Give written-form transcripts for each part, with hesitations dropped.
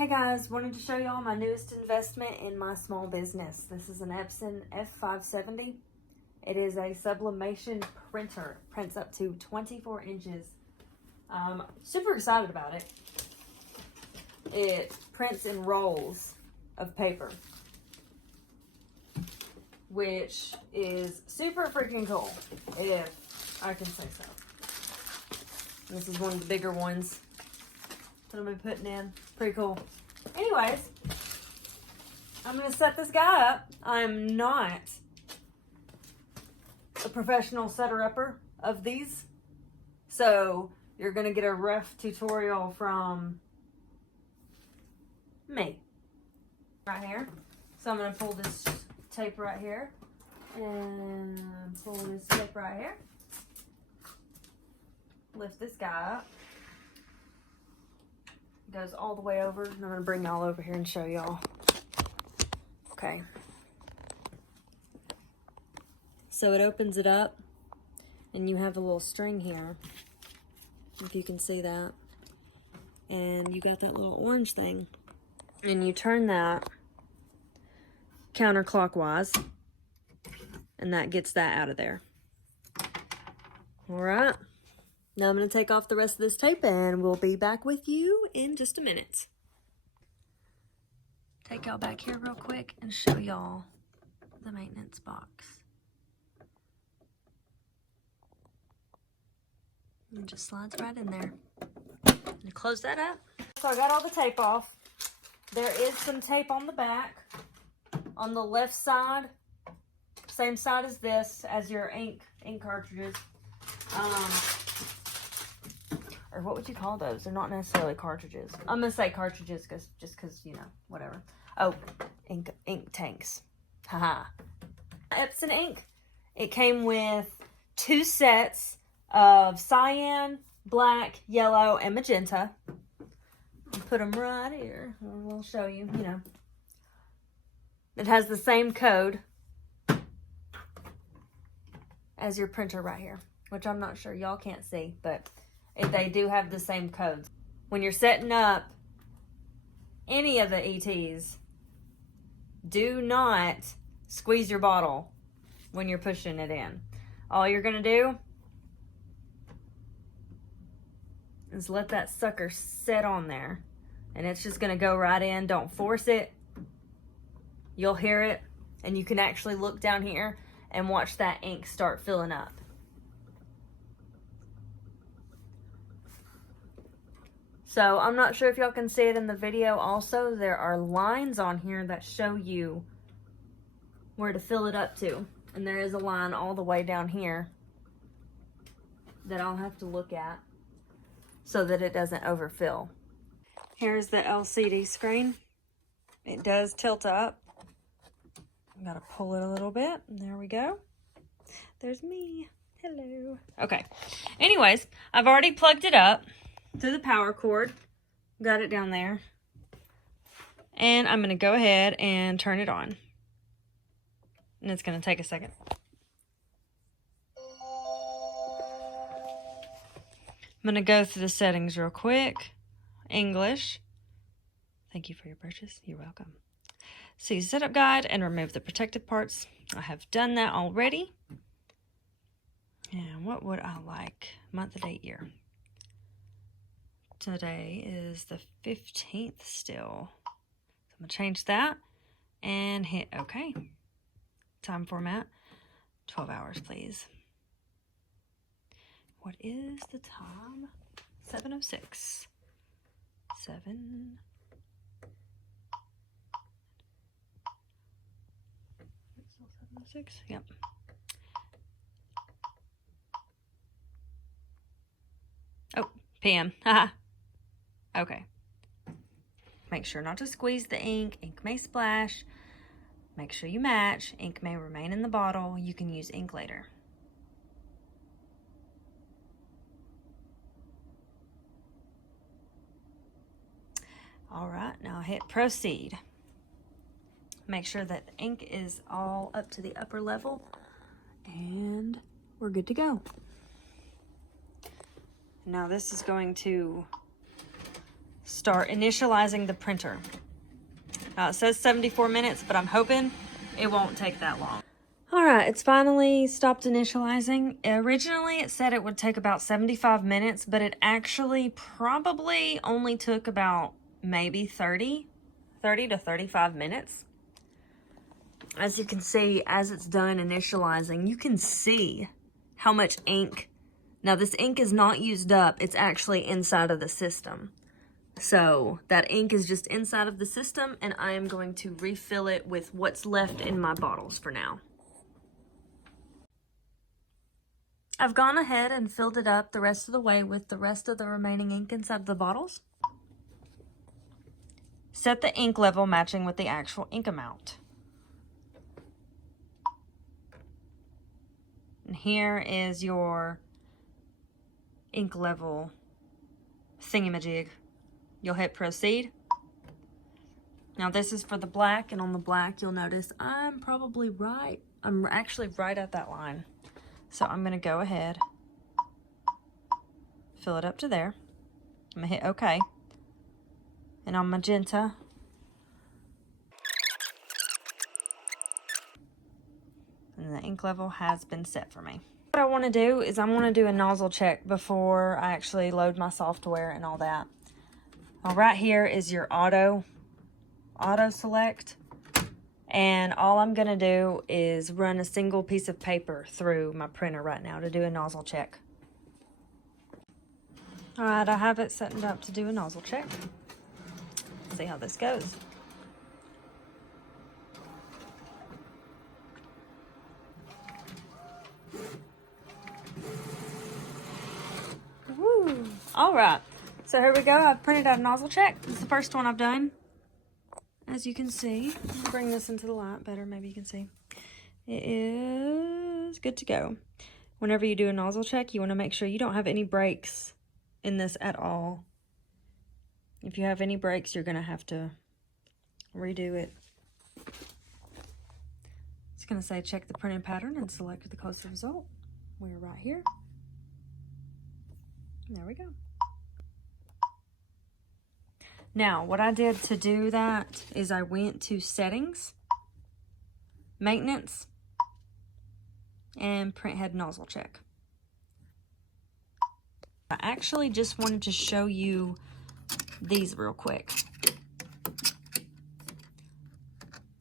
Hey guys, wanted to show y'all my newest investment in my small business. This is an Epson F570. It is a sublimation printer. Prints up to 24 inches. Super excited about it. It prints in rolls of paper, which is super freaking cool, if I can say so. This is one of the bigger ones that I've been putting in. Pretty cool. Anyways, I'm going to set this guy up. I'm not a professional setter-upper of these, so you're going to get a rough tutorial from me right here. So I'm going to pull this tape right here and pull this tape right here. Lift this guy up. Goes all the way over, and I'm going to bring y'all over here and show y'all. Okay. So it opens it up, and you have a little string here, if you can see that. And you got that little orange thing. And you turn that counterclockwise, and that gets that out of there. Alright. Now I'm going to take off the rest of this tape and we'll be back with you in just a minute. Take y'all back here real quick and show y'all the maintenance box. And it just slides right in there. And close that up. So I got all the tape off. There is some tape on the back. On the left side, same side as this, as your ink cartridges. Or what would you call those? They're not necessarily cartridges. I'm going to say cartridges just because, you know, whatever. Oh, ink tanks. Haha. Epson ink. It came with 2 sets of cyan, black, yellow, and magenta. I'll put them right here. We'll show you, you know. It has the same code as your printer right here, which I'm not sure y'all can't see, but they do have the same codes. When you're setting up any of the ETs, do not squeeze your bottle when you're pushing it in. All you're going to do is let that sucker sit on there, and it's just going to go right in. Don't force it. You'll hear it, and you can actually look down here and watch that ink start filling up. So I'm not sure if y'all can see it in the video. Also, there are lines on here that show you where to fill it up to. And there is a line all the way down here that I'll have to look at so that it doesn't overfill. Here's the LCD screen. It does tilt up. I've got to pull it a little bit. There we go. There's me. Hello. Okay. Anyways, I've already plugged it up to the power cord. Got it down there. And I'm going to go ahead and turn it on. And it's going to take a second. I'm going to go through the settings real quick. English. Thank you for your purchase. You're welcome. See setup guide and remove the protective parts. I have done that already. And what would I like? Month, date, year. Today is the 15th still. So I'm going to change that and hit OK. Time format, 12 hours, please. What is the time? 7:06. 7:06, yep. Oh, PM, haha. Okay. Make sure not to squeeze the ink. Ink may splash. Make sure you match. Ink may remain in the bottle. You can use ink later. All right, now hit proceed. Make sure that the ink is all up to the upper level, and we're good to go. Now this is going to start initializing the printer. It says 74 minutes, but I'm hoping it won't take that long. All right, it's finally stopped initializing. Originally, it said it would take about 75 minutes, but it actually probably only took about maybe 30 to 35 minutes. As you can see, as it's done initializing, you can see how much ink. Now, this ink is not used up. It's actually inside of the system. So that ink is just inside of the system, and I am going to refill it with what's left in my bottles for now. I've gone ahead and filled it up the rest of the way with the rest of the remaining ink inside the bottles. Set the ink level matching with the actual ink amount. And here is your ink level thingamajig. You'll hit proceed. Now this is for the black, and on the black you'll notice I'm probably right. I'm actually right at that line. So I'm gonna go ahead, fill it up to there. I'm gonna hit OK. And on magenta, and the ink level has been set for me. What I wanna do is I wanna do a nozzle check before I actually load my software and all that. Well, right here is your auto select, and all I'm gonna do is run a single piece of paper through my printer right now to do a nozzle check. All right, I have it set up to do a nozzle check. See how this goes. Woo! All right. So here we go. I've printed out a nozzle check. This is the first one I've done. As you can see, I'll bring this into the light better, maybe you can see. It is good to go. Whenever you do a nozzle check, you want to make sure you don't have any breaks in this at all. If you have any breaks, you're going to have to redo it. It's going to say check the printed pattern and select the closest result. We're right here. There we go. Now, what I did to do that is I went to Settings, Maintenance, and Print Head Nozzle Check. I actually just wanted to show you these real quick.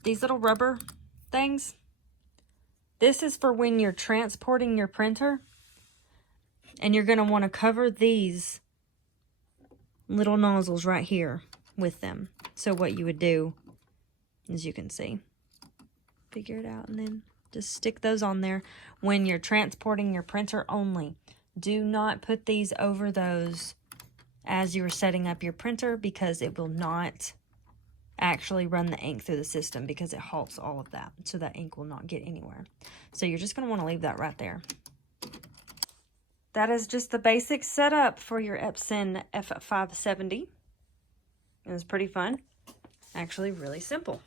These little rubber things, this is for when you're transporting your printer, and you're going to want to cover these little nozzles right here with them. So what you would do, as you can see, figure it out, and then just stick those on there when you're transporting your printer only. Do not put these over those as you're setting up your printer, because it will not actually run the ink through the system, because it halts all of that, so that ink will not get anywhere. So you're just going to want to leave that right there. That is just the basic setup for your Epson F570. It was pretty fun. Actually, really simple.